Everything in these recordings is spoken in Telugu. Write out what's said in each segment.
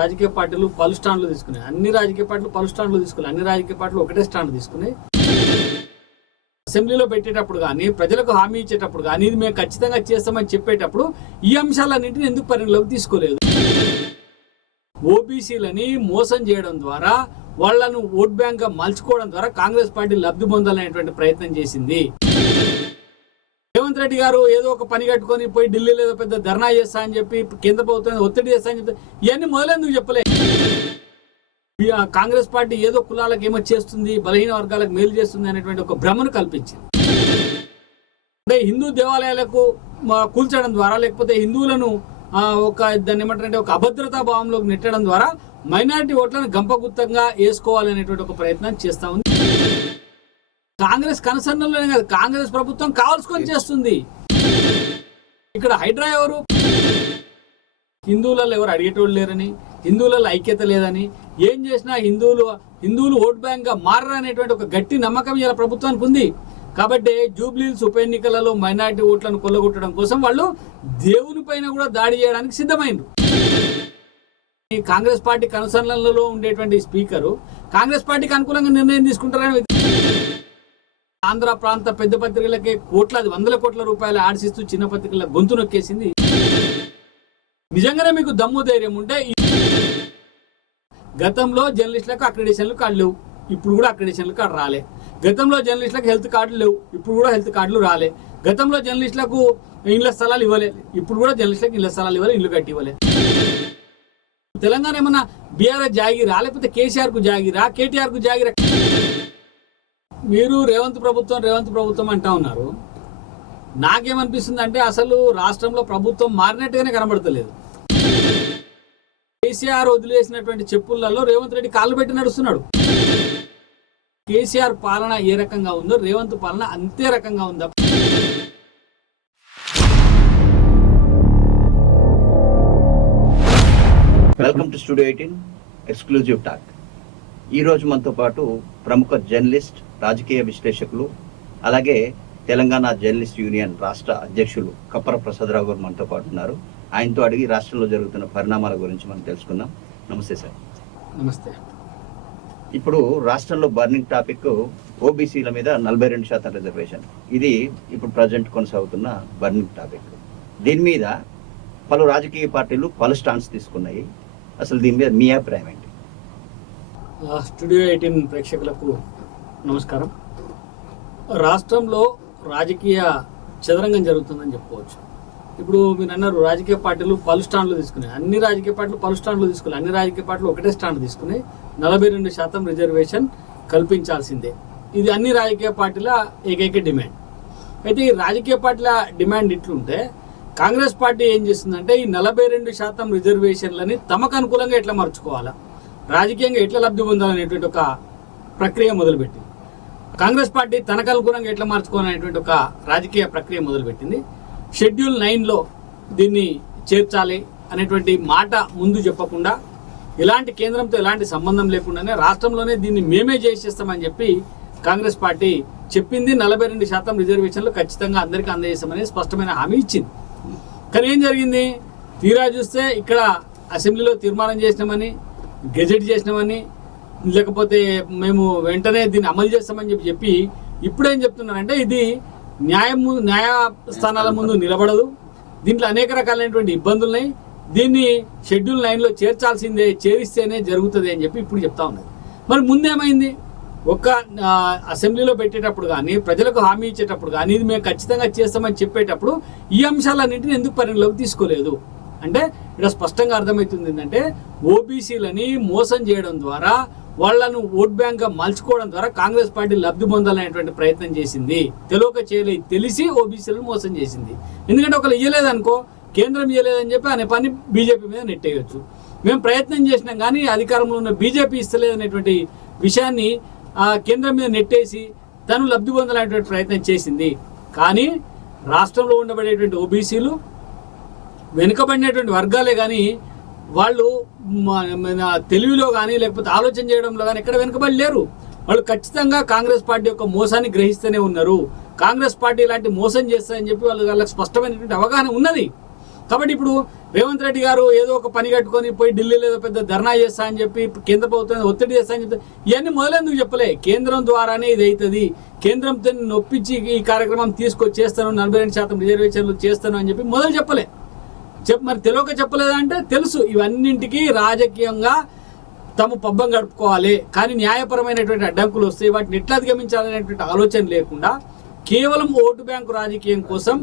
రాజకీయ పార్టీలు పలు స్టాండ్లు తీసుకున్నాయి. అన్ని రాజకీయ పార్టీలు పలు స్టాండ్లు తీసుకున్నాయి. అన్ని రాజకీయ పార్టీలు ఒకటే స్టాండ్ తీసుకున్నాయి. అసెంబ్లీలో పెట్టేటప్పుడు కానీ, ప్రజలకు హామీ ఇచ్చేటప్పుడు కానీ, ఇది మేము ఖచ్చితంగా చేస్తామని చెప్పేటప్పుడు ఈ అంశాలన్నింటినీ ఎందుకు పరిగణలోకి తీసుకోలేదు? ఓబీసీలని మోసం చేయడం ద్వారా, వాళ్లను ఓట్ బ్యాంక్ గా మలుచుకోవడం ద్వారా కాంగ్రెస్ పార్టీ లబ్ధి పొందాలనేటువంటి ప్రయత్నం చేసింది. రేవంత్ రెడ్డి గారు ఏదో ఒక పని కట్టుకొని పోయి ఢిల్లీలో ఏదో పెద్ద ధర్నా చేస్తా అని చెప్పి, కేంద్ర ప్రభుత్వం ఒత్తిడి చేస్తా అని చెప్పి, ఇవన్నీ మొదలెందుకు చెప్పలే? కాంగ్రెస్ పార్టీ ఏదో కులాలకు ఏమో చేస్తుంది, బలహీన వర్గాలకు మేలు చేస్తుంది అనేటువంటి ఒక భ్రమను కల్పించింది. అంటే హిందూ దేవాలయాలకు కూల్చడం ద్వారా, లేకపోతే హిందువులను దాన్ని ఏమంటారంటే ఒక అభద్రతా భావంలోకి నెట్టడం ద్వారా మైనారిటీ ఓట్లను గంపగుత్తంగా వేసుకోవాలనేటువంటి ఒక ప్రయత్నం చేస్తా ఉంది. కాంగ్రెస్ కనసన్నలోనే కాదు, కాంగ్రెస్ ప్రభుత్వం కావాల్సుకొని చేస్తుంది. ఇక్కడ హైడ్రా ఎవరు? హిందువులలో ఎవరు అడిగేటోళ్ళు లేరని, హిందువులలో ఐక్యత లేదని, ఏం చేసినా హిందువులు ఓట్ బ్యాంక్ గా మారనేటువంటి ఒక గట్టి నమ్మకం ఇలా ప్రభుత్వానికి ఉంది. కాబట్టి జూబ్లీహిల్స్ ఉప ఎన్నికలలో మైనారిటీ ఓట్లను కొల్లగొట్టడం కోసం వాళ్ళు దేవుని పైన కూడా దాడి చేయడానికి సిద్ధమైంది. ఈ కాంగ్రెస్ పార్టీ కనుసన్నలలో ఉండేటువంటి స్పీకరు కాంగ్రెస్ పార్టీకి అనుకూలంగా నిర్ణయం తీసుకుంటారని ఆంధ్ర ప్రాంత పెద్ద పత్రికలకే కోట్లాది, వందల కోట్ల రూపాయలు ఆడిసిస్తూ చిన్న పత్రికల గొంతు నొక్కేసింది. నిజంగానే మీకు దమ్ము ధైర్యం ఉంటే, గతంలో జర్నలిస్టులకు అక్రెడిషన్లు కార్డు లేవు, ఇప్పుడు కూడా అక్రెడిషన్లు కార్డు రాలే. గతంలో జర్నలిస్టులకు హెల్త్ కార్డులు లేవు, ఇప్పుడు కూడా హెల్త్ కార్డులు రాలే. గతంలో జర్నలిస్టులకు ఇళ్ల స్థలాలు ఇవ్వలేదు, ఇప్పుడు కూడా జర్నలిస్టులకు ఇళ్ల స్థలాలు ఇవ్వలేదు, ఇల్లు కట్టి ఇవ్వలేదు. తెలంగాణ ఏమన్నా బీఆర్ఎస్ జాగిరా, లేకపోతే కేసీఆర్ కు జాగిరా, కేటీఆర్ కు జాగిరా? మీరు రేవంత్ ప్రభుత్వం అంటా ఉన్నారు. నాకేమనిపిస్తుంది అంటే, అసలు రాష్ట్రంలో ప్రభుత్వం మారినట్టుగానే కనబడతలేదు. కేసీఆర్ వదిలేసినటువంటి చెప్పులలో రేవంత్ రెడ్డి కాళ్ళు పెట్టి నడుస్తున్నాడు. కేసీఆర్ పాలన ఏ రకంగా ఉందో రేవంత్ పాలన అంతే రకంగా ఉందా? Welcome to studio 18 exclusive talk. ఈరోజు మనతో పాటు ప్రముఖ జర్నలిస్ట్, రాజకీయ విశ్లేషకులు, అలాగే తెలంగాణ జర్నలిస్ట్ యూనియన్ రాష్ట్ర అధ్యక్షులు కప్పర ప్రసాదరావు గారు మనతో పాటు ఉన్నారు. ఆయనతో అడిగి రాష్ట్రంలో జరుగుతున్న పరిణామాల గురించి మనం తెలుసుకుందాం. నమస్తే సార్. నమస్తే. ఇప్పుడు రాష్ట్రంలో బర్నింగ్ టాపిక్ ఓబీసీల మీద 42% రిజర్వేషన్. ఇది ఇప్పుడు ప్రజెంట్ కొనసాగుతున్న బర్నింగ్ టాపిక్. దీని మీద పలు రాజకీయ పార్టీలు పలు స్టాండ్స్ తీసుకున్నాయి. అసలు దీని మీద మీ అభిప్రాయం ఏంటి? స్టూడియో 18 ప్రేక్షకులకు నమస్కారం. రాష్ట్రంలో రాజకీయ చదరంగం జరుగుతుందని చెప్పుకోవచ్చు. ఇప్పుడు మీరు అన్నారు, రాజకీయ పార్టీలు పలు స్టాండ్లు తీసుకున్నాయి. అన్ని రాజకీయ పార్టీలు పలు స్టాండ్లు తీసుకున్నాయి. అన్ని రాజకీయ పార్టీలు ఒకటే స్టాండ్ తీసుకుని 42% రిజర్వేషన్ కల్పించాల్సిందే. ఇది అన్ని రాజకీయ పార్టీల ఏకైక డిమాండ్. అయితే ఈ రాజకీయ పార్టీల డిమాండ్ ఇట్లుంటే, కాంగ్రెస్ పార్టీ ఏం చేస్తుందంటే, ఈ 42% రిజర్వేషన్లని తమకు అనుకూలంగా ఎట్లా మార్చుకోవాలా, రాజకీయంగా ఎట్లా లబ్ధి పొందాలనేటువంటి ఒక ప్రక్రియ మొదలుపెట్టింది. కాంగ్రెస్ పార్టీ తనకు అనుకూలంగా ఎట్లా మార్చుకోవాలనేటువంటి ఒక రాజకీయ ప్రక్రియ మొదలుపెట్టింది. షెడ్యూల్ 9లో దీన్ని చేర్చాలి అనేటువంటి మాట ముందు చెప్పకుండా, ఇలాంటి కేంద్రంతో ఎలాంటి సంబంధం లేకుండానే రాష్ట్రంలోనే దీన్ని మేమే చేసేస్తామని చెప్పి కాంగ్రెస్ పార్టీ చెప్పింది. 42% రిజర్వేషన్లు ఖచ్చితంగా అందరికీ అందజేస్తామని స్పష్టమైన హామీ ఇచ్చింది. కానీ ఏం జరిగింది? తీరా చూస్తే ఇక్కడ అసెంబ్లీలో తీర్మానం చేసినామని, గెజెట్ చేసినామని, లేకపోతే మేము వెంటనే దీన్ని అమలు చేస్తామని చెప్పి ఇప్పుడేం చెప్తున్నారంటే, ఇది న్యాయస్థానాల ముందు నిలబడదు, దీంట్లో అనేక రకాలైనటువంటి ఇబ్బందులు ఉన్నాయి, దీన్ని షెడ్యూల్ 9లో చేర్చాల్సిందే, చేరిస్తేనే జరుగుతుంది అని చెప్పి ఇప్పుడు చెప్తా ఉన్నది. మరి ముందేమైంది? ఒక్క అసెంబ్లీలో పెట్టేటప్పుడు కానీ, ప్రజలకు హామీ ఇచ్చేటప్పుడు కానీ, ఇది మేము ఖచ్చితంగా చేస్తామని చెప్పేటప్పుడు ఈ అంశాలన్నింటినీ ఎందుకు పరిగణలోకి తీసుకోలేదు? అంటే ఇక్కడ స్పష్టంగా అర్థమవుతుంది ఏంటంటే, ఓబీసీలని మోసం చేయడం ద్వారా, వాళ్లను ఓట్ బ్యాంక్ గా మలుచుకోవడం ద్వారా కాంగ్రెస్ పార్టీ లబ్ధి పొందాలనేటువంటి ప్రయత్నం చేసింది. తెలిసి ఓబీసీలను మోసం చేసింది. ఎందుకంటే ఒకళ్ళు ఇయ్యలేదనుకో, కేంద్రం ఇయ్యలేదని చెప్పి అనే పని బీజేపీ మీద నెట్టేయచ్చు. మేము ప్రయత్నం చేసినాం కానీ అధికారంలో ఉన్న బీజేపీ ఇస్తలేదనేటువంటి విషయాన్ని కేంద్రం మీద నెట్టేసి తను లబ్ధి పొందాలనేటువంటి ప్రయత్నం చేసింది. కానీ రాష్ట్రంలో ఉండబడేటువంటి ఓబీసీలు వెనుకబడినటువంటి వర్గాలే కానీ, వాళ్ళు తెలివిలో కానీ లేకపోతే ఆలోచన చేయడంలో కానీ ఎక్కడ వెనుకబడి లేరు. వాళ్ళు ఖచ్చితంగా కాంగ్రెస్ పార్టీ యొక్క మోసాన్ని గ్రహిస్తూనే ఉన్నారు. కాంగ్రెస్ పార్టీ ఇలాంటి మోసం చేస్తారని చెప్పి వాళ్ళకి స్పష్టమైనటువంటి అవగాహన ఉన్నది. కాబట్టి ఇప్పుడు రేవంత్ రెడ్డి గారు ఏదో ఒక పని కట్టుకొని పోయి ఢిల్లీలో ఏదో పెద్ద ధర్నా చేస్తా అని చెప్పి కేంద్ర ప్రభుత్వం ఒత్తిడి చేస్తా అని చెప్తే ఇవన్నీ మొదలెందుకు చెప్పలే? కేంద్రం ద్వారానే ఇది అవుతుంది, కేంద్రంతో నొప్పించి ఈ కార్యక్రమం తీసుకొచ్చేస్తాను, 42% రిజర్వేషన్లు చేస్తాను అని చెప్పి మొదలు చెప్పలే. మరి తెలియక చెప్పలేదా అంటే తెలుసు. ఇవన్నింటికి రాజకీయంగా తమ పబ్బం గడుపుకోవాలి, కానీ న్యాయపరమైనటువంటి అడ్డంకులు వస్తాయి, వాటిని ఎట్లా అధిగమించాలనేటువంటి ఆలోచన లేకుండా కేవలం ఓటు బ్యాంకు రాజకీయం కోసం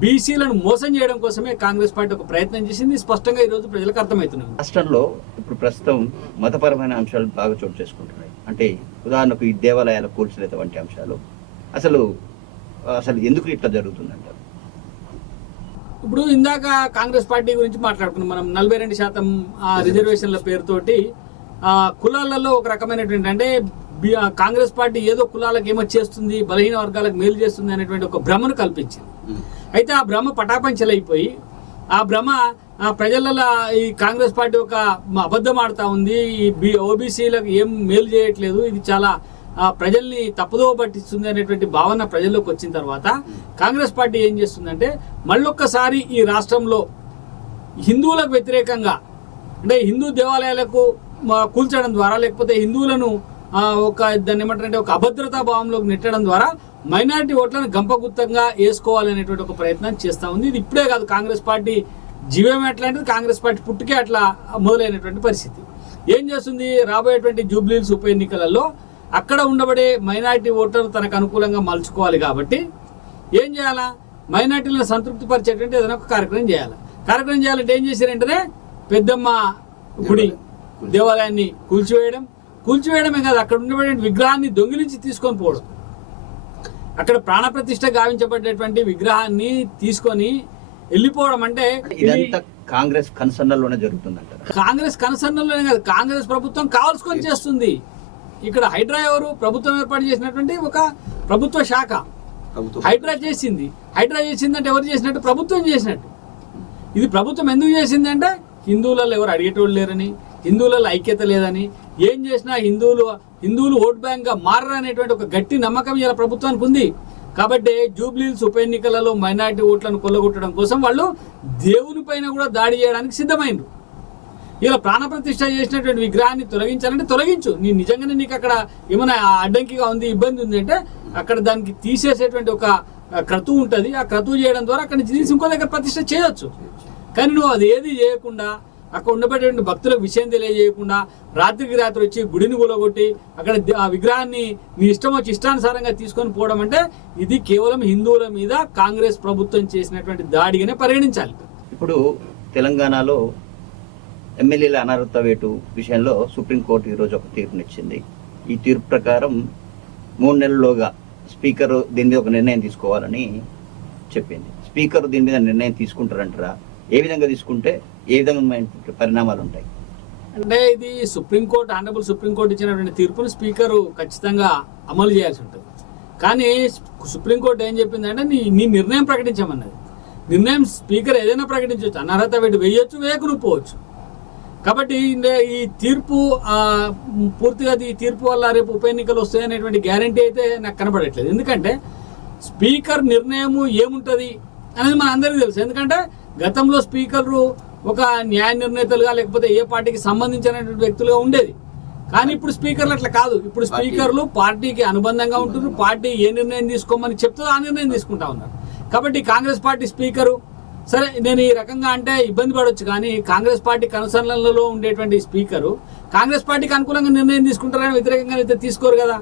బీసీలను మోసం చేయడం కోసమే కాంగ్రెస్ పార్టీ ఒక ప్రయత్నం చేసింది. స్పష్టంగా ఈ రోజు ప్రజలకు అర్థమవుతున్నాయి. రాష్ట్రంలో ఇప్పుడు ప్రస్తుతం మతపరమైన అంశాలు బాగా చోటు చేసుకుంటున్నాయి. అంటే ఉదాహరణకు ఈ దేవాలయాల కూల్చలేత వంటి అంశాలు అసలు ఎందుకు ఇట్లా జరుగుతుందంటారు? ఇప్పుడు ఇందాక కాంగ్రెస్ పార్టీ గురించి మాట్లాడుకున్నాం మనం. 42% రిజర్వేషన్ల పేరుతోటి కులాలలో ఒక రకమైనటువంటి అంటే కాంగ్రెస్ పార్టీ ఏదో కులాలకు ఏమో చేస్తుంది, బలహీన వర్గాలకు మేలు చేస్తుంది అనేటువంటి ఒక భ్రమను కల్పించింది. అయితే ఆ భ్రమ పటాపంచలైపోయి ఆ భ్రమ ప్రజలలో ఈ కాంగ్రెస్ పార్టీ ఒక అబద్ధం ఆడుతూ ఉంది, ఈ ఓబీసీలకు ఏం మేలు చేయట్లేదు, ఇది చాలా ప్రజల్ని తప్పుదోవ పట్టిస్తుంది అనేటువంటి భావన ప్రజల్లోకి వచ్చిన తర్వాత కాంగ్రెస్ పార్టీ ఏం చేస్తుందంటే మళ్ళొక్కసారి ఈ రాష్ట్రంలో హిందువులకు వ్యతిరేకంగా అంటే హిందూ దేవాలయాలకు కూల్చడం ద్వారా లేకపోతే హిందువులను దాన్ని ఏమంటారంటే ఒక అభద్రతా భావంలోకి నెట్టడం ద్వారా మైనారిటీ ఓట్లను గంపగుత్తంగా వేసుకోవాలనేటువంటి ఒక ప్రయత్నం చేస్తూ ఉంది. ఇది ఇప్పుడే కాదు, కాంగ్రెస్ పార్టీ జీవం ఎట్లాంటిది, కాంగ్రెస్ పార్టీ పుట్టుకే అట్లా మొదలైనటువంటి పరిస్థితి. ఏం చేస్తుంది? రాబోయేటువంటి జూబ్లీహిల్స్ ఉప ఎన్నికలలో అక్కడ ఉండబడే మైనారిటీ ఓటర్లు తనకు అనుకూలంగా మలుచుకోవాలి కాబట్టి ఏం చేయాలా? మైనారిటీలను సంతృప్తి పరిచేటువంటి ఏదైనా ఒక కార్యక్రమం చేయాలి. కార్యక్రమం చేయాలంటే ఏం చేశారంటేనే పెద్దమ్మ గుడి దేవాలయాన్ని కూల్చివేయడమే కాదు, అక్కడ ఉండబడే విగ్రహాన్ని దొంగిలించి తీసుకొని పోవడం, అక్కడ ప్రాణప్రతిష్ఠ గావించబడేటువంటి విగ్రహాన్ని తీసుకొని వెళ్ళిపోవడం. అంటే కాంగ్రెస్ కన్సర్న్లోనే జరుగుతుందంట. కాంగ్రెస్ కన్సర్న్లోనే కాదు, కాంగ్రెస్ ప్రభుత్వం కావాల్సుకొని చేస్తుంది. ఇక్కడ హైడ్రా ఎవరు? ప్రభుత్వం ఏర్పాటు చేసినటువంటి ఒక ప్రభుత్వ శాఖ హైడ్రా చేసింది. హైడ్రా చేసిందంటే ఎవరు చేసినట్టు? ప్రభుత్వం చేసినట్టు. ఇది ప్రభుత్వం ఎందుకు చేసింది అంటే హిందువులలో ఎవరు అడిగేటోళ్ళు లేరని, హిందువులలో ఐక్యత లేదని, ఏం చేసినా హిందువులు ఓట్ బ్యాంక్గా మారనేటువంటి ఒక గట్టి నమ్మకం ఇలా ప్రభుత్వానికి ఉంది. కాబట్టి జూబ్లీహిల్స్ ఉప ఎన్నికలలో మైనారిటీ ఓట్లను కొల్లగొట్టడం కోసం వాళ్ళు దేవుని పైన కూడా దాడి చేయడానికి సిద్ధమైనరు. ఇలా ప్రాణప్రతిష్ఠ చేసినటువంటి విగ్రహాన్ని తొలగించాలంటే తొలగించు. నిజంగానే నీకు అక్కడ ఏమైనా అడ్డంకిగా ఉంది, ఇబ్బంది ఉంది అంటే అక్కడ దానికి తీసేసేటువంటి ఒక క్రతువు ఉంటుంది. ఆ క్రతువు చేయడం ద్వారా అక్కడ నుంచి తీసి ఇంకో దగ్గర ప్రతిష్ఠ చేయొచ్చు. కానీ నువ్వు అది ఏది చేయకుండా అక్కడ ఉండబడేటువంటి భక్తులకు విషయం తెలియజేయకుండా రాత్రికి రాత్రి వచ్చి గుడిని కూలగొట్టి అక్కడ ఆ విగ్రహాన్ని నీ ఇష్టం వచ్చి ఇష్టానుసారంగా తీసుకొని పోవడం అంటే ఇది కేవలం హిందువుల మీద కాంగ్రెస్ ప్రభుత్వం చేసినటువంటి దాడిగానే పరిగణించాలి. ఇప్పుడు తెలంగాణలో ఎమ్మెల్యేల అనర్హత వేటు విషయంలో సుప్రీంకోర్టు ఈరోజు ఒక తీర్పునిచ్చింది. ఈ తీర్పు ప్రకారం 3 నెలల్లోగా స్పీకర్ దీని మీద ఒక నిర్ణయం తీసుకోవాలని చెప్పింది. స్పీకర్ దీని మీద నిర్ణయం తీసుకుంటారంటారా? ఏ విధంగా తీసుకుంటే ఏ విధమైన పరిణామాలు ఉంటాయి? అంటే ఇది సుప్రీంకోర్టు, ఆనరబుల్ సుప్రీంకోర్టు ఇచ్చినటువంటి తీర్పును స్పీకరు ఖచ్చితంగా అమలు చేయాల్సి ఉంటుంది. కానీ సుప్రీంకోర్టు ఏం చెప్పిందంటే నీ నిర్ణయం ప్రకటించమన్నది. నిర్ణయం స్పీకర్ ఏదైనా ప్రకటించవచ్చు, అనర్హత వేటు వేయొచ్చు, వేయకు పోవచ్చు. కాబట్టి ఈ తీర్పు పూర్తిగా ఈ తీర్పు వల్ల రేపు ఉప ఎన్నికలు వస్తాయనేటువంటి గ్యారంటీ అయితే నాకు కనపడట్లేదు. ఎందుకంటే స్పీకర్ నిర్ణయము ఏముంటుంది అనేది మన అందరికీ తెలుసు. ఎందుకంటే గతంలో స్పీకర్లు ఒక న్యాయ నిర్ణేతలుగా లేకపోతే ఏ పార్టీకి సంబంధించినటువంటి వ్యక్తులుగా ఉండేది. కానీ ఇప్పుడు స్పీకర్లు అట్లా కాదు. ఇప్పుడు స్పీకర్లు పార్టీకి అనుబంధంగా ఉంటున్నారు. పార్టీ ఏ నిర్ణయం తీసుకోమని చెప్తుందో ఆ నిర్ణయం తీసుకుంటా ఉన్నారు. కాబట్టి కాంగ్రెస్ పార్టీ స్పీకరు సరే నేను ఈ రకంగా అంటే ఇబ్బంది పడవచ్చు, కానీ కాంగ్రెస్ పార్టీ కన్సర్న్లలో ఉండేటువంటి స్పీకరు కాంగ్రెస్ పార్టీకి అనుకూలంగా నిర్ణయం తీసుకుంటారని వ్యతిరేకంగా అయితే తీసుకోరు కదా.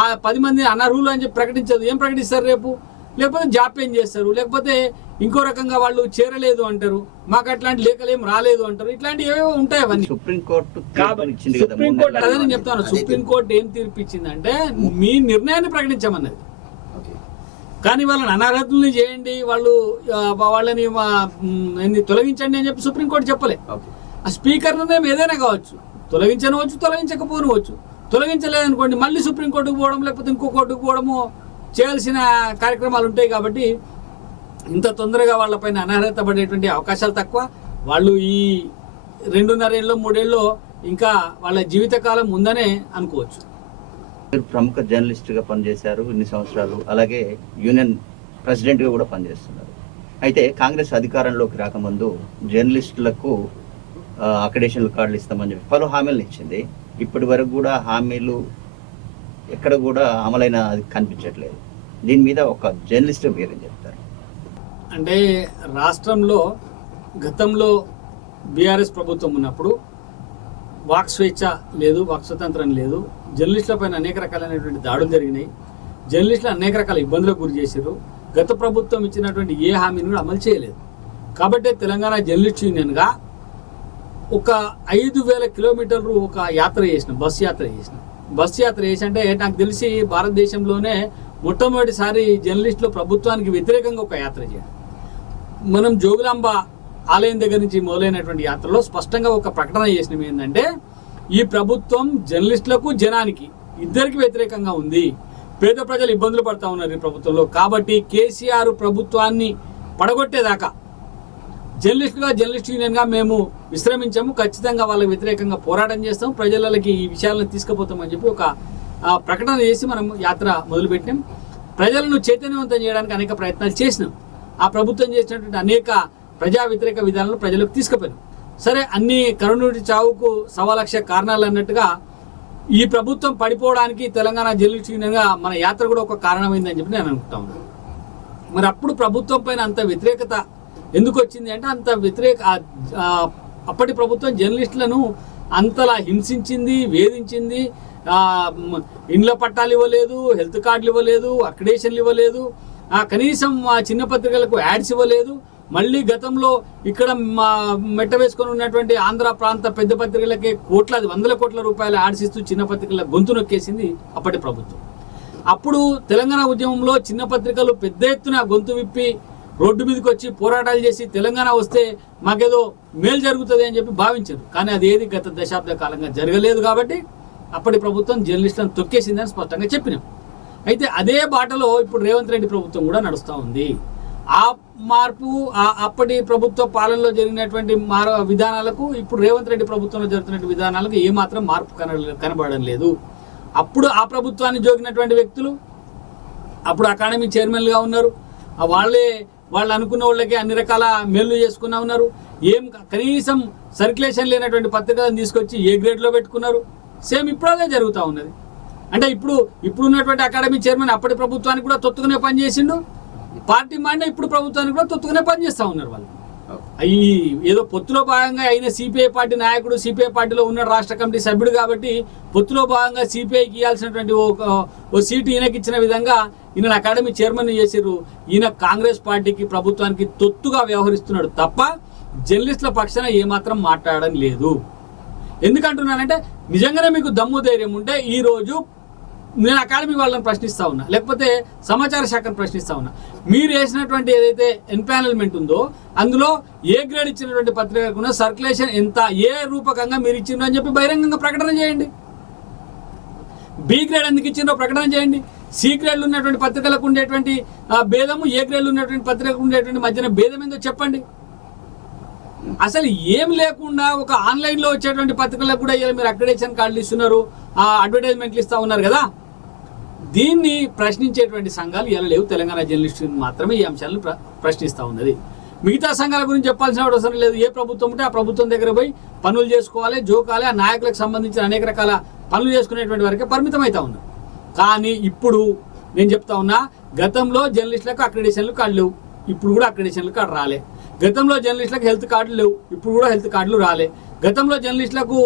ఆ 10 మంది అనర్హులు అని చెప్పి ప్రకటించదు. ఏం ప్రకటిస్తారు రేపు? లేకపోతే జాప్యం చేస్తారు, లేకపోతే ఇంకో రకంగా వాళ్ళు చేరలేదు అంటారు, మాకు అట్లాంటి లేఖలు ఏం రాలేదు అంటారు. ఇట్లాంటి ఏవేవో ఉంటాయి అవన్నీ. సుప్రీంకోర్టు అదే నేను చెప్తాను. సుప్రీంకోర్టు ఏం తీర్పు ఇచ్చిందంటే మీ నిర్ణయాన్ని ప్రకటించమన్నది. కానీ వాళ్ళని అనర్హతల్ని చేయండి, వాళ్ళని తొలగించండి అని చెప్పి సుప్రీంకోర్టు చెప్పలే. ఆ స్పీకర్ నిర్ణయం ఏదైనా కావచ్చు, తొలగించనవచ్చు, తొలగించకపోనవచ్చు. తొలగించలేదనుకోండి మళ్ళీ సుప్రీంకోర్టుకు పోవడం లేకపోతే ఇంకో కోర్టుకు పోవడము చేయాల్సిన కార్యక్రమాలు ఉంటాయి. కాబట్టి ఇంత తొందరగా వాళ్ళపైన అనర్హత పడేటువంటి అవకాశాలు తక్కువ. వాళ్ళు ఈ 2.5 ఏళ్ళు 3 ఏళ్ళు ఇంకా వాళ్ళ జీవితకాలం ఉందనే అనుకోవచ్చు. మీరు ప్రముఖ జర్నలిస్ట్గా పనిచేశారు ఇన్ని సంవత్సరాలు, అలాగే యూనియన్ ప్రెసిడెంట్గా కూడా పనిచేస్తున్నారు. అయితే కాంగ్రెస్ అధికారంలోకి రాకముందు జర్నలిస్టులకు అక్రిడేషన్ కార్డులు ఇస్తామని చెప్పి పలు హామీలను ఇచ్చింది. ఇప్పటి వరకు కూడా హామీలు ఎక్కడ కూడా అమలైన అది కనిపించట్లేదు. దీని మీద ఒక జర్నలిస్ట్ మీరేం చెప్తారు? అంటే రాష్ట్రంలో గతంలో బీఆర్ఎస్ ప్రభుత్వం ఉన్నప్పుడు వాక్ స్వేచ్ఛ లేదు, వాక్ స్వతంత్రం లేదు, జర్నలిస్టుల పైన అనేక రకాలైనటువంటి దాడులు జరిగినాయి, జర్నలిస్టులు అనేక రకాల ఇబ్బందులకు గురి చేశారు. గత ప్రభుత్వం ఇచ్చినటువంటి ఏ హామీని కూడా అమలు చేయలేదు. కాబట్టి తెలంగాణ జర్నలిస్ట్ యూనియన్గా ఒక 5,000 కిలోమీటర్లు ఒక యాత్ర చేసిన, బస్ యాత్ర చేసి అంటే నాకు తెలిసి భారతదేశంలోనే మొట్టమొదటిసారి జర్నలిస్టులు ప్రభుత్వానికి వ్యతిరేకంగా ఒక యాత్ర చేయాలి. మనం జోగులాంబ ఆలయం దగ్గర నుంచి మొదలైనటువంటి యాత్రలో స్పష్టంగా ఒక ప్రకటన చేసినవి ఏంటంటే, ఈ ప్రభుత్వం జర్నలిస్టులకు జనానికి ఇద్దరికి వ్యతిరేకంగా ఉంది, పేద ప్రజలు ఇబ్బందులు పడతా ఉన్నారు ఈ ప్రభుత్వంలో. కాబట్టి కేసీఆర్ ప్రభుత్వాన్ని పడగొట్టేదాకా జర్నలిస్ట్ యూనియన్గా మేము విశ్రమించాము, ఖచ్చితంగా వాళ్ళకి వ్యతిరేకంగా పోరాటం చేస్తాం, ప్రజలకి ఈ విషయాలను తీసుకుపోతామని చెప్పి ఒక ప్రకటన చేసి మనం యాత్ర మొదలుపెట్టాం. ప్రజలను చైతన్యవంతం చేయడానికి అనేక ప్రయత్నాలు చేసినాం. ఆ ప్రభుత్వం చేసినటువంటి అనేక ప్రజా వ్యతిరేక విధానాలను ప్రజలకు తీసుకుపోయాం. సరే, అన్ని కరుణుడి చావుకు 1,00,000 కారణాలు అన్నట్టుగా ఈ ప్రభుత్వం పడిపోవడానికి తెలంగాణ జర్నలిస్ట్ యూనియన్గా మన యాత్ర కూడా ఒక కారణమైందని చెప్పి నేను అనుకుంటా ఉన్నాను. మరి అప్పుడు ప్రభుత్వం పైన అంత వ్యతిరేకత ఎందుకు వచ్చింది అంటే, అంత అప్పటి ప్రభుత్వం జర్నలిస్టులను అంతలా హింసించింది, వేధించింది. ఇండ్ల పట్టాలు ఇవ్వలేదు, హెల్త్ కార్డులు ఇవ్వలేదు, అక్రిడేషన్లు ఇవ్వలేదు, కనీసం చిన్న పత్రికలకు యాడ్స్ ఇవ్వలేదు. మళ్ళీ గతంలో ఇక్కడ మెట్ట వేసుకొని ఉన్నటువంటి ఆంధ్ర ప్రాంత పెద్ద పత్రికలకే వందల కోట్ల రూపాయల యాడ్స్ ఇస్తూ చిన్న పత్రికల గొంతు నొక్కేసింది అప్పటి ప్రభుత్వం. అప్పుడు తెలంగాణ ఉద్యమంలో చిన్న పత్రికలు పెద్ద ఎత్తున గొంతు విప్పి రోడ్డు మీదకి వచ్చి పోరాటాలు చేసి తెలంగాణ వస్తే మాకేదో మేలు జరుగుతుంది అని చెప్పి భావించారు. కానీ అది ఏది గత దశాబ్ద కాలంగా జరగలేదు. కాబట్టి అప్పటి ప్రభుత్వం జర్నలిస్టులను తొక్కేసిందని స్పష్టంగా చెప్పినాం. అయితే అదే బాటలో ఇప్పుడు రేవంత్ రెడ్డి ప్రభుత్వం కూడా నడుస్తూ ఉంది. ఆ మార్పు అప్పటి ప్రభుత్వ పాలనలో జరిగినటువంటి విధానాలకు ఇప్పుడు రేవంత్ రెడ్డి ప్రభుత్వంలో జరుగుతున్న విధానాలకు ఏమాత్రం మార్పు కనబడడం లేదు. అప్పుడు ఆ ప్రభుత్వాన్ని జోగినటువంటి వ్యక్తులు అప్పుడు అకాడమీ చైర్మన్లుగా ఉన్నారు. వాళ్ళు అనుకున్న వాళ్ళకి అన్ని రకాల మేలు చేసుకున్నా ఉన్నారు. కనీసం సర్క్యులేషన్ లేనటువంటి పత్రికలను తీసుకొచ్చి ఏ గ్రేడ్లో పెట్టుకున్నారు. సేమ్ ఇప్పుడు అదే జరుగుతూ ఉన్నది. అంటే ఇప్పుడు ఉన్నటువంటి అకాడమీ చైర్మన్ అప్పటి ప్రభుత్వానికి కూడా తొత్తుకునే పని చేసిండు, పార్టీ మాడిన ఇప్పుడు ప్రభుత్వానికి కూడా తొత్తుకునే పని చేస్తూ ఉన్నారు. వాళ్ళు ఏదో పొత్తులో భాగంగా అయిన సిపిఐ పార్టీ నాయకుడు, సిపిఐ పార్టీలో ఉన్న రాష్ట్ర కమిటీ సభ్యుడు కాబట్టి పొత్తులో భాగంగా సిపిఐకి ఇవ్వాల్సినటువంటి ఓ సీటు ఈయనకి ఇచ్చిన విధంగా ఈయన అకాడమీ చైర్మన్ చేసారు. ఈయన కాంగ్రెస్ పార్టీకి ప్రభుత్వానికి తొత్తుగా వ్యవహరిస్తున్నాడు తప్ప జర్నలిస్టుల పక్షాన ఏమాత్రం మాట్లాడడం లేదు. ఎందుకంటున్నానంటే, నిజంగానే మీకు దమ్ము ధైర్యం ఉంటే ఈరోజు నేను అకాడమీ వాళ్ళని ప్రశ్నిస్తా ఉన్నా, లేకపోతే సమాచార శాఖను ప్రశ్నిస్తా ఉన్నా, మీరు వేసినటువంటి ఏదైతే ఎన్పానల్మెంట్ ఉందో అందులో ఏ గ్రేడ్ ఇచ్చినటువంటి పత్రికకున్న సర్క్యులేషన్ ఎంత, ఏ రూపకంగా మీరు ఇచ్చిండ్రో అని చెప్పి బహిరంగంగా ప్రకటన చేయండి. బి గ్రేడ్ ఎందుకు ఇచ్చిండ్రో ప్రకటన చేయండి. సి గ్రేడ్లు ఉన్నటువంటి పత్రికలకు ఉండేటువంటి భేదము, ఏ గ్రేడ్లు ఉన్నటువంటి పత్రికలకు ఉండేటువంటి మధ్యన భేదం ఏందో చెప్పండి. అసలు ఏం లేకుండా ఒక ఆన్లైన్లో వచ్చేటువంటి పత్రికలకు కూడా ఇలా మీరు అక్రిడేషన్ కార్డులు ఇస్తున్నారు, అడ్వర్టైజ్మెంట్లు ఇస్తూ ఉన్నారు కదా. దీన్ని ప్రశ్నించేటువంటి సంఘాలు ఇలా లేవు. తెలంగాణ జర్నలిస్టు మాత్రమే ఈ అంశాలను ప్రశ్నిస్తూ ఉన్నది. మిగతా సంఘాల గురించి చెప్పాల్సిన అవసరం లేదు. ఏ ప్రభుత్వం ఉంటే ఆ ప్రభుత్వం దగ్గర పోయి పనులు చేసుకోవాలి, జోకాలి, ఆ నాయకులకు సంబంధించిన అనేక రకాల పనులు చేసుకునేటువంటి వరకే పరిమితం అవుతా ఉన్నారు. కానీ ఇప్పుడు నేను చెప్తా ఉన్నా, గతంలో జర్నలిస్టులకు అక్రిడేషన్లు కార్డు లేవు, ఇప్పుడు కూడా అక్రిడేషన్లు కార్డు రాలే. గతంలో జర్నలిస్టులకు హెల్త్ కార్డులు లేవు, ఇప్పుడు కూడా హెల్త్ కార్డులు రాలే. గతంలో జర్నలిస్టులకు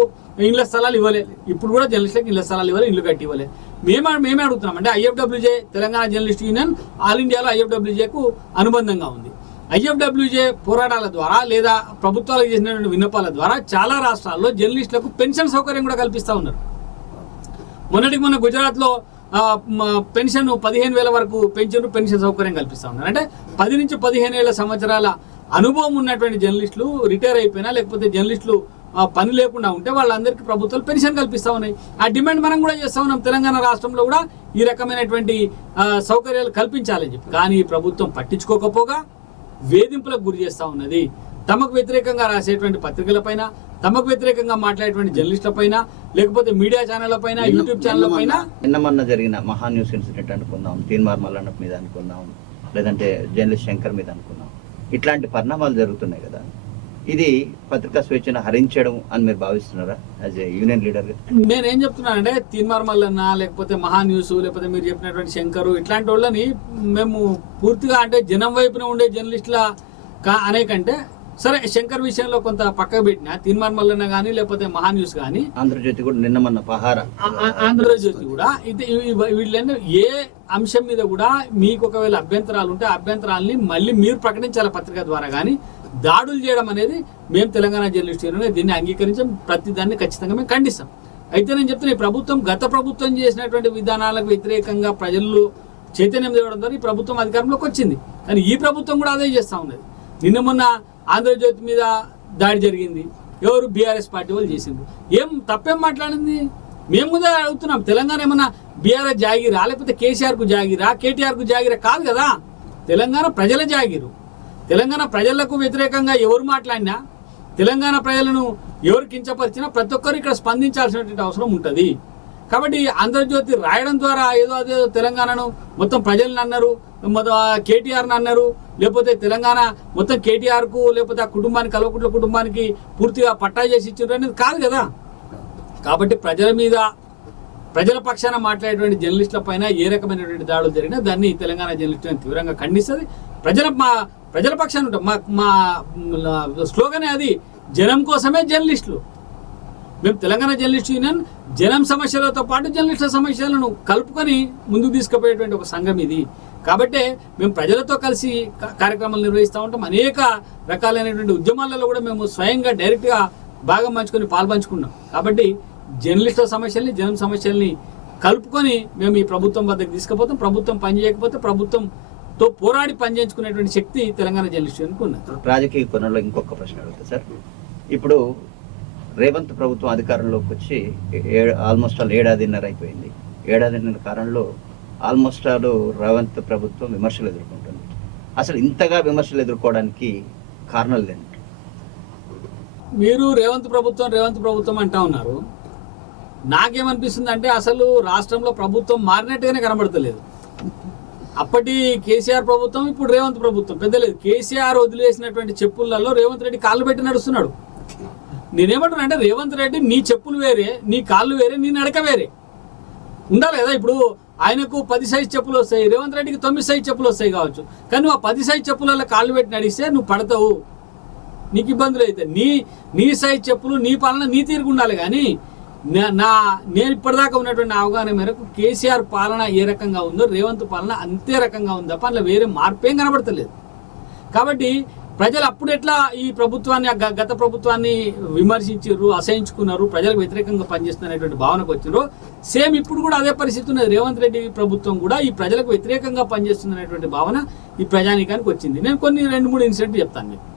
ఇళ్ల స్థలాలు ఇవ్వలేదు, ఇప్పుడు కూడా జర్నలిస్టులకు ఇళ్ల స్థలాలు ఇవ్వాలి, ఇల్లు కట్టి ఇవ్వలేదు. మేమే అడుగుతున్నాం. అంటే IFWJ, Telangana journalist union all ఇండియాలో ఐఎఫ్డబ్ల్యూజేకు అనుబంధంగా ఉంది. ఐఎఫ్డబ్ల్యూజే పోరాటాల ద్వారా లేదా ప్రభుత్వాలకు చేసినటువంటి విన్నపాల ద్వారా చాలా రాష్ట్రాల్లో జర్నలిస్టులకు పెన్షన్ సౌకర్యం కూడా కల్పిస్తూ ఉన్నారు. మొన్న గుజరాత్లో పెన్షన్ 15,000 వరకు పెన్షన్ సౌకర్యం కల్పిస్తూ ఉన్నారు. అంటే 10 నుంచి 15 సంవత్సరాల అనుభవం ఉన్నటువంటి జర్నలిస్టులు రిటైర్ అయిపోయినా, లేకపోతే జర్నలిస్టులు పని లేకుండా ఉంటే వాళ్ళందరికీ ప్రభుత్వాలు పెన్షన్ కల్పిస్తూ ఉన్నాయి. ఆ డిమాండ్ మనం కూడా చేస్తూ ఉన్నాం. తెలంగాణ రాష్ట్రంలో కూడా ఈ రకమైనటువంటి సౌకర్యాలు కల్పించాలని చెప్పి. కానీ ఈ ప్రభుత్వం పట్టించుకోకపోగా వేధింపులకు గురి చేస్తూ ఉన్నది. తమకు వ్యతిరేకంగా రాసేటువంటి పత్రికల పైన, తమకు వ్యతిరేకంగా మాట్లాడేటువంటి జర్నలిస్టుల పైన, లేకపోతే మీడియా ఛానళ్ల పైన, యూట్యూబ్ ఛానళ్ల పైన. నిన్న జరిగిన మహా న్యూస్ ఇన్సిడెంట్ అనుకుందాం, తీన్మార్ మల్లన్న మీద అనుకుందాం, లేదంటే జర్నలిస్ట్ శంకర్ మీద అనుకుందాం. ఇట్లాంటి పరిణామాలు జరుగుతున్నాయి కదా, ఇది పత్రికా స్వేచ్ఛను హరించడం అని మీరు భావిస్తున్నారా యాజ్ ఏ యూనియన్ లీడర్గా? నేనేం చెప్తున్నానంటే తీన్మార్ మల్లన్న లేకపోతే మహా న్యూస్ లేకపోతే మీరు చెప్పినటువంటి శంకరు ఇట్లాంటి వాళ్ళని మేము పూర్తిగా అంటే జనం వైపున ఉండే జర్నలిస్టుల అనే కంటే సరే శంకర్ విషయంలో కొంత పక్కకు పెట్టిన తీన్మార్ మల్లన్న కానీ లేకపోతే మహా న్యూస్ కానీ ఆంధ్రజ్యోతి కూడా నిన్న మొన్న పహార ఆంధ్రజ్యోతి కూడా వీళ్ళని ఏ అంశం మీద కూడా మీకు ఒకవేళ అభ్యంతరాలు ఉంటే అభ్యంతరాలని మళ్ళీ మీరు ప్రకటించాలి పత్రిక ద్వారా, కానీ దాడులు చేయడం అనేది మేము తెలంగాణ జర్నలిస్ట్ యూనియన్ దీన్ని అంగీకరించాం, ప్రతి దాన్ని ఖచ్చితంగా మేము ఖండిస్తాం. అయితే నేను చెప్తున్నా ఈ ప్రభుత్వం గత ప్రభుత్వం చేసినటువంటి విధానాలకు వ్యతిరేకంగా ప్రజల్లో చైతన్యం తేవడం ద్వారా ఈ ప్రభుత్వం అధికారంలోకి వచ్చింది, కానీ ఈ ప్రభుత్వం కూడా అదే చేస్తూ ఉన్నది. నిన్న మొన్న ఆంధ్రజ్యోతి మీద దాడి జరిగింది, ఎవరు బీఆర్ఎస్ పార్టీ వాళ్ళు చేసింది, ఏం తప్పేం మాట్లాడింది? మేము కూడా అడుగుతున్నాం, తెలంగాణ ఏమన్నా బీఆర్ఎస్ జాగిరా లేకపోతే కేసీఆర్కు జాగిరా కేటీఆర్కు జాగిరా కాదు కదా, తెలంగాణ ప్రజల జాగిరు. తెలంగాణ ప్రజలకు వ్యతిరేకంగా ఎవరు మాట్లాడినా, తెలంగాణ ప్రజలను ఎవరు కించపరిచినా ప్రతి ఒక్కరు ఇక్కడ స్పందించాల్సినటువంటి అవసరం ఉంటుంది. కాబట్టి ఆంధ్రజ్యోతి రాయడం ద్వారా ఏదో అదే తెలంగాణను మొత్తం ప్రజలను అన్నారు, కేటీఆర్ని అన్నారు, లేకపోతే తెలంగాణ మొత్తం కేటీఆర్కు లేకపోతే ఆ కుటుంబానికి కల్వకుంట్ల కుటుంబానికి పూర్తిగా పట్టా చేసి ఇచ్చారు అనేది కాదు కదా. కాబట్టి ప్రజల మీద ప్రజల పక్షాన మాట్లాడేటువంటి జర్నలిస్టుల పైన ఏ రకమైనటువంటి దాడులు జరిగినా దాన్ని తెలంగాణ జర్నలిస్టులను తీవ్రంగా ఖండిస్తుంది. ప్రజల పక్షాన ఉంటాం. మా స్లోగనే అది, జనం కోసమే జర్నలిస్టులు. మేము తెలంగాణ జర్నలిస్ట్ యూనియన్ జనం సమస్యలతో పాటు జర్నలిస్టుల సమస్యలను కలుపుకొని ముందుకు తీసుకుపోయేటువంటి ఒక సంఘం ఇది. కాబట్టి మేము ప్రజలతో కలిసి కార్యక్రమాలు నిర్వహిస్తూ ఉంటాం. అనేక రకాలైనటువంటి ఉద్యమాలలో కూడా మేము స్వయంగా డైరెక్ట్గా భాగం పంచుకొని పాల్పంచుకున్నాం. కాబట్టి జర్నలిస్టుల సమస్యల్ని జనం సమస్యల్ని కలుపుకొని మేము ఈ ప్రభుత్వం వద్దకు తీసుకుపోతాం. ప్రభుత్వం పనిచేయకపోతే ప్రభుత్వంతో పోరాడి పనిచేయించుకునేటువంటి శక్తి తెలంగాణ జర్నలిస్ట్ యూనియన్కి ఉన్నది. రాజకీయ కోణంలో ఇంకొక ప్రశ్న అడుగుతా సార్. ఇప్పుడు రేవంత్ ప్రభుత్వం అధికారంలోకి వచ్చి ఆల్మోస్ట్ ఆల్ ఏడాదిన్నర అయిపోయింది. ఏడాదిన్నర కాలంలో ఆల్మోస్ట్ ఆల్ రేవంత్ ప్రభుత్వం విమర్శలు ఎదుర్కొంటుంది. అసలు ఇంతగా విమర్శలు ఎదుర్కోవడానికి కారణాలు ఏంటి? మీరు రేవంత్ ప్రభుత్వం అంటా ఉన్నారు. నాకేమనిపిస్తుంది అంటే అసలు రాష్ట్రంలో ప్రభుత్వం మారినట్టుగానే కనబడతలేదు. అప్పటి కేసీఆర్ ప్రభుత్వం, ఇప్పుడు రేవంత్ ప్రభుత్వం పెద్ద లేదు. కేసీఆర్ వదిలేసినటువంటి చెప్పులలో రేవంత్ రెడ్డి కాళ్ళు పెట్టి నడుస్తున్నాడు. నేనేమంటున్నా అంటే రేవంత్ రెడ్డి నీ చెప్పులు వేరే, నీ కాళ్ళు వేరే, నీ నడక వేరే ఉండాలి కదా. ఇప్పుడు ఆయనకు 10 సైజు చెప్పులు వస్తాయి, రేవంత్ రెడ్డికి 9 సైజు చెప్పులు వస్తాయి కావచ్చు. కానీ నువ్వు ఆ 10 సైజు చెప్పులలో కాళ్ళు పెట్టి నడిస్తే నువ్వు పడతావు, నీకు ఇబ్బందులు అయితే. నీ సైజు చెప్పులు నీ పాలన నీ తీరుగు ఉండాలి. కానీ నేను ఇప్పటిదాకా ఉన్నటువంటి అవగాహన మేరకు కేసీఆర్ పాలన ఏ రకంగా ఉందో రేవంత్ పాలన అంతే రకంగా ఉంది తప్ప అందులో వేరే మార్పేం కనబడతలేదు. కాబట్టి ప్రజలు అప్పుడు ఎట్లా ఈ ప్రభుత్వాన్ని గత ప్రభుత్వాన్ని విమర్శించారు, అసహించుకున్నారు, ప్రజలకు వ్యతిరేకంగా పనిచేస్తున్నటువంటి భావనకు వచ్చినారు, సేమ్ ఇప్పుడు కూడా అదే పరిస్థితి ఉన్నది. రేవంత్ రెడ్డి ప్రభుత్వం కూడా ఈ ప్రజలకు వ్యతిరేకంగా పనిచేస్తున్నటువంటి భావన ఈ ప్రజానీకానికి వచ్చింది. నేను కొన్ని 2-3 ఇన్సిడెంట్లు చెప్తాను మీకు.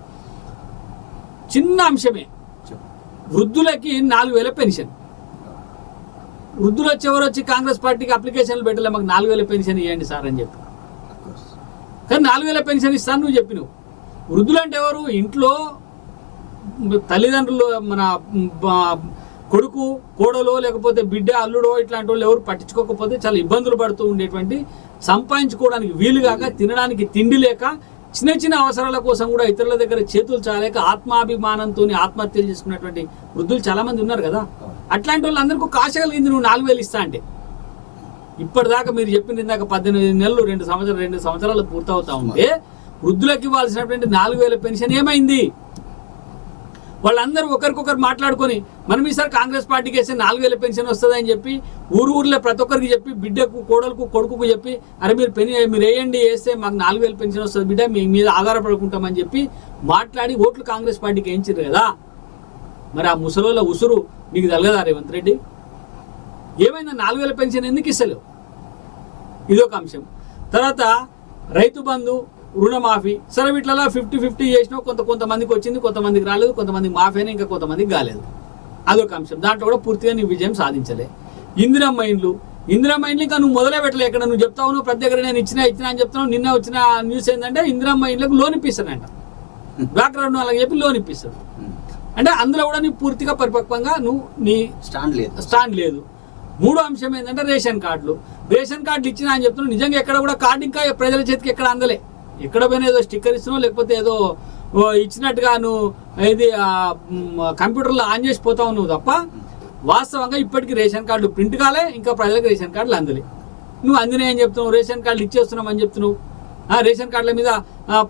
చిన్న అంశమే, వృద్ధులకి 4,000 పెన్షన్. వృద్ధులు వచ్చి కాంగ్రెస్ పార్టీకి అప్లికేషన్లు పెట్టలే, మాకు 4,000 పెన్షన్ ఇవ్వండి సార్ అని చెప్పి. కానీ 4,000 పెన్షన్ ఇస్తాను నువ్వు చెప్పినావు. వృద్ధులు అంటే ఎవరు? ఇంట్లో తల్లిదండ్రులు, మన కొడుకు కోడలో లేకపోతే బిడ్డ అల్లుడో ఇట్లాంటి వాళ్ళు ఎవరు పట్టించుకోకపోతే చాలా ఇబ్బందులు పడుతూ ఉండేటువంటి, సంపాదించుకోవడానికి వీలుగాక, తినడానికి తిండి లేక, చిన్న చిన్న అవసరాల కోసం కూడా ఇతరుల దగ్గర చేతులు చాలేక ఆత్మాభిమానంతో ఆత్మహత్యలు చేసుకున్నటువంటి వృద్ధులు చాలా మంది ఉన్నారు కదా. అట్లాంటి వాళ్ళందరికీ ఒక ఆశ కలిగింది నువ్వు 4,000 ఇస్తా అంటే. ఇప్పటిదాకా మీరు చెప్పిన ఇందాక 18 నెలలు 2 సంవత్సరాలు పూర్తవుతా ఉంటే వృద్ధులకు ఇవ్వాల్సినటువంటి 4,000 పెన్షన్ ఏమైంది? వాళ్ళందరూ ఒకరికొకరు మాట్లాడుకొని మనం ఈసారి కాంగ్రెస్ పార్టీకి వేస్తే 4,000 పెన్షన్ వస్తుందని చెప్పి ఊర్లో ప్రతి ఒక్కరికి చెప్పి, బిడ్డకు కోడలకు కొడుకుకు చెప్పి, అరే మీరు వేయండి, వేస్తే మాకు 4,000 పెన్షన్ వస్తుంది బిడ్డ, మీ మీద ఆధారపడుకుంటామని చెప్పి మాట్లాడి ఓట్లు కాంగ్రెస్ పార్టీకి వేయించారు కదా. మరి ఆ ముసలోళ్ళ ఉసురు మీకు తగలదా రేవంత్ రెడ్డి? ఏమైందా 4,000 పెన్షన్ ఎందుకు ఇస్తలేవు? ఇదొక అంశం. తర్వాత రైతు బంధు, రుణమాఫీ, సరే వీటిలో 50-50 చేసినావు. కొంతమందికి వచ్చింది, కొంతమందికి రాలేదు, కొంతమందికి మాఫీ అయినా ఇంకా కొంతమందికి కాలేదు. అదొక అంశం. దాంట్లో కూడా పూర్తిగా నీ విజయం సాధించలే. ఇందిరమ్మ ఇండ్లు ఇంకా నువ్వు మొదలే పెట్టలే. ఎక్కడ నువ్వు చెప్తావు, నువ్వు ప్రతి దగ్గర నేను ఇచ్చినా అని చెప్తున్నావు. నిన్న వచ్చిన న్యూస్ ఏంటంటే ఇందిరమ్మ ఇండ్లకు లోన్ ఇప్పిస్తానంట, బ్యాక్గ్రౌండ్ వాళ్ళకి చెప్పి లోన్ ఇప్పిస్తాడు. అంటే అందులో కూడా నీ పూర్తిగా పరిపక్వంగా నువ్వు నీ స్టాండ్ లేదు. మూడో అంశం ఏంటంటే రేషన్ కార్డులు ఇచ్చినా అని చెప్తున్నావు. నిజంగా ఎక్కడ కూడా కార్డు ఇంకా ప్రజల చేతికి ఎక్కడ అందలే. ఎక్కడ పోయినా ఏదో స్టిక్కర్ ఇస్తున్నావు, లేకపోతే ఏదో ఇచ్చినట్టుగా నువ్వు ఇది కంప్యూటర్లో ఆన్ చేసి పోతావు నువ్వు తప్ప వాస్తవంగా ఇప్పటికీ రేషన్ కార్డులు ప్రింట్ కాలే, ఇంకా ప్రజలకు రేషన్ కార్డులు అందలే. నువ్వు అందినాయని చెప్తున్నావు, రేషన్ కార్డులు ఇచ్చేస్తున్నావు అని చెప్తున్నావు. రేషన్ కార్డుల మీద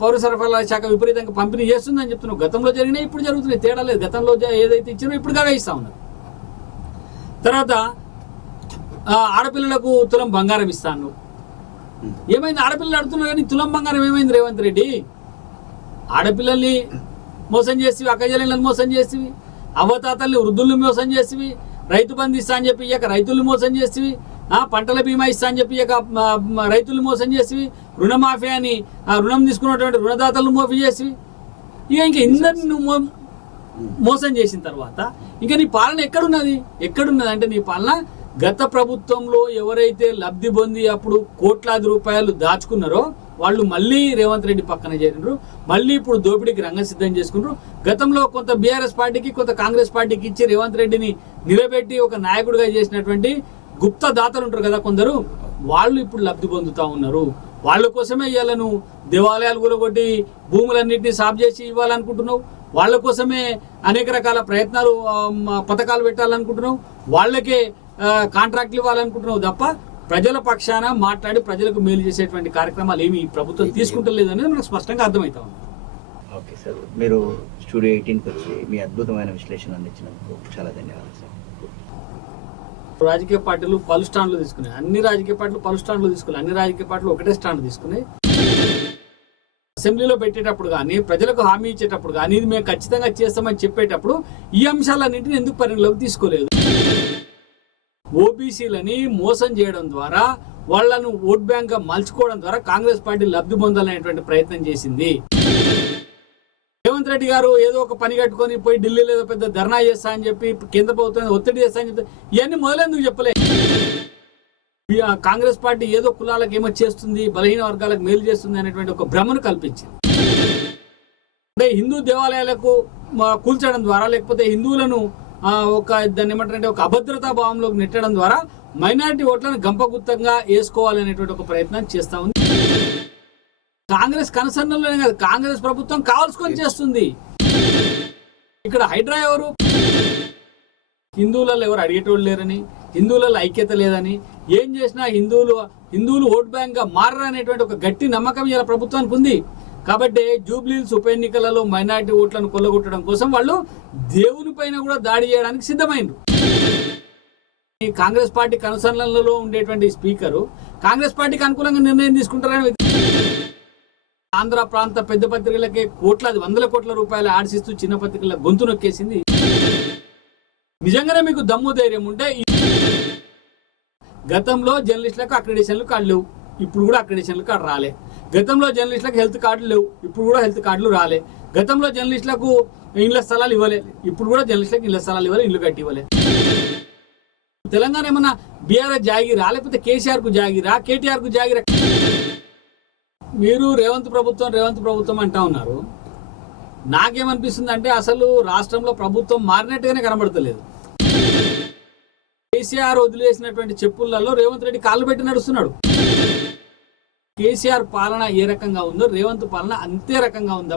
పౌర సరఫరాల శాఖ విపరీతంగా పంపిణీ చేస్తుందని చెప్తున్నావు. గతంలో జరిగినాయి, ఇప్పుడు జరుగుతున్నాయి, తేడా లేదు. గతంలో ఏదైతే ఇచ్చినో ఇప్పుడు కాగా ఇస్తా ఉన్నారు. తర్వాత ఆడపిల్లలకు తులం బంగారం ఇస్తాను. ఏమైంది? ఆడపిల్లలు అడుగుతున్నారు కానీ తులం బంగారం ఏమైంది రేవంత్ రెడ్డి? ఆడపిల్లల్ని మోసం చేసివి, అక్కజల్లని మోసం చేసివి, అవ్వతాతల్ని వృద్ధుల్ని మోసం చేసివి, రైతు బంధు ఇస్తా అని చెప్పి ఇక రైతుల్ని మోసం చేసివి, పంటల బీమా ఇస్తా అని చెప్పి ఇక రైతుల్ని మోసం చేసివి, రుణమాఫీ అని రుణం తీసుకున్నటువంటి రుణదాతలను మోఫీ చేసివి. ఇంకా ఇందరిని నువ్వు మోసం చేసిన తర్వాత ఇంకా నీ పాలన ఎక్కడున్నది అంటే నీ పాలన గత ప్రభుత్వంలో ఎవరైతే లబ్ధి పొంది అప్పుడు కోట్లాది రూపాయలు దాచుకున్నారో వాళ్ళు మళ్ళీ రేవంత్ రెడ్డి పక్కన చేరినారు. మళ్ళీ ఇప్పుడు దోపిడీకి రంగం సిద్ధం చేసుకున్నారు. గతంలో కొంత బీఆర్ఎస్ పార్టీకి కొంత కాంగ్రెస్ పార్టీకి ఇచ్చి రేవంత్ రెడ్డిని నిలబెట్టి ఒక నాయకుడిగా చేసినటువంటి గుప్త దాతలు ఉంటారు కదా కొందరు, వాళ్ళు ఇప్పుడు లబ్ధి పొందుతా ఉన్నారు. వాళ్ళ కోసమే ఇవాళ నువ్వు దేవాలయాలు కూలగొట్టి భూములన్నింటినీ సాఫ్ చేసి ఇవ్వాలనుకుంటున్నావు. వాళ్ళ కోసమే అనేక రకాల ప్రయత్నాలు పథకాలు పెట్టాలనుకుంటున్నావు. వాళ్ళకే కాంట్రాక్ట్లు ఇవ్వాలనుకుంటున్నావు తప్ప ప్రజల పక్షాన మాట్లాడి ప్రజలకు మేలు చేసేటువంటి కార్యక్రమాలు ఏమి ప్రభుత్వం తీసుకుంటలేదు అనేది మనకు స్పష్టంగా అర్థమవుతా ఉంది. ఓకే సార్, మీరు స్టూడియో 18కి వచ్చి మీ అద్భుతమైన విశ్లేషణ అందించినందుకు చాలా ధన్యవాదాలు సార్. రాజకీయ పార్టీలు పలు స్టాండ్లు తీసుకున్నాయి. అన్ని రాజకీయ పార్టీలు పలు స్టాండ్లు తీసుకున్నాయి. అన్ని రాజకీయ పార్టీలు ఒకటే స్టాండ్ తీసుకున్నాయి. అసెంబ్లీలో పెట్టేటప్పుడు కానీ, ప్రజలకు హామీ ఇచ్చేటప్పుడు కానీ, ఇది మేము ఖచ్చితంగా చేస్తామని చెప్పేటప్పుడు ఈ అంశాలన్నింటినీ ఎందుకు పరిగణలోకి తీసుకోలేదు? ఓబీసీలని మోసం చేయడం ద్వారా, వాళ్లను ఓట్ బ్యాంక్ గా మలుచుకోవడం ద్వారా కాంగ్రెస్ పార్టీ లబ్ధి పొందాలనేటువంటి ప్రయత్నం చేసింది. రేవంత్ రెడ్డి గారు ఏదో ఒక పని కట్టుకొని పోయి ఢిల్లీలో ఏదో పెద్ద ధర్నా చేస్తా అని చెప్పి కేంద్ర ప్రభుత్వం ఒత్తిడి చేస్తా అని చెప్తే ఇవన్నీ మొదలెందుకు చెప్పలే? కాంగ్రెస్ పార్టీ ఏదో కులాలకు ఏమో చేస్తుంది, బలహీన వర్గాలకు మేలు చేస్తుంది అనేటువంటి ఒక భ్రమను కల్పించింది. అంటే హిందూ దేవాలయాలకు కూల్చడం ద్వారా, లేకపోతే హిందువులను దాన్ని ఏమంటారంటే ఒక అభద్రతా భావంలోకి నెట్టడం ద్వారా మైనారిటీ ఓట్లను గంపగుత్తంగా వేసుకోవాలనేటువంటి ఒక ప్రయత్నం చేస్తా ఉంది. కాంగ్రెస్ కనసన్నలోనే కాదు, కాంగ్రెస్ ప్రభుత్వం కావాల్సుకొని చేస్తుంది. ఇక్కడ హైడ్రా ఎవరు? హిందువులలో ఎవరు అడిగేటోళ్ళు లేరని, హిందువులలో ఐక్యత లేదని, ఏం చేసినా హిందువులు ఓట్ బ్యాంక్ గా మారనేటువంటి ఒక గట్టి నమ్మకం ఇలా ప్రభుత్వానికి ఉంది. కాబట్టి జూబ్లీహిల్స్ ఉప ఎన్నికలలో మైనారిటీ ఓట్లను కొల్లగొట్టడం కోసం వాళ్ళు దేవుని పైన కూడా దాడి చేయడానికి సిద్ధమైండ్రు. ఈ కాంగ్రెస్ పార్టీ కనుసరణలో ఉండేటువంటి స్పీకరు కాంగ్రెస్ పార్టీకి అనుకూలంగా నిర్ణయం తీసుకుంటారని ఆంధ్ర ప్రాంత పెద్ద పత్రికలకే కోట్లాది 100 కోట్ల రూపాయలు ఆడిసిస్తూ చిన్న పత్రికల గొంతు నొక్కేసింది. నిజంగానే మీకు దమ్ము ధైర్యం ఉంటే గతంలో జర్నలిస్టులకు అక్రిడేషన్లు కార్డు లేవు, ఇప్పుడు కూడా అక్రిడేషన్లు కార్డు రాలే. గతంలో జర్నలిస్టులకు హెల్త్ కార్డులు లేవు, ఇప్పుడు కూడా హెల్త్ కార్డులు రాలే. గతంలో జర్నలిస్టులకు ఇళ్ల స్థలాలు ఇవ్వలే, ఇప్పుడు కూడా జర్నలిస్టులకు ఇళ్ల స్థలాలు ఇవ్వలే, ఇల్లు కట్టి ఇవ్వలే. తెలంగాణ ఏమన్నా బీఆర్ఎస్ జాగిరా, లేకపోతే కేసీఆర్ కు జాగిరా, కేటీఆర్ కు జాగిరా? మీరు రేవంత్ ప్రభుత్వం అంటా ఉన్నారు. నాకేమనిపిస్తుంది అంటే అసలు రాష్ట్రంలో ప్రభుత్వం మారినట్టుగానే కనబడతలేదు. కేసీఆర్ వదిలేసినటువంటి చెప్పులలో రేవంత్ రెడ్డి కాళ్ళు పెట్టి నడుస్తున్నాడు. కేసీఆర్ పాలన ఏ రకంగా ఉందో రేవంత్ పాలన అంతే రకంగా ఉందా?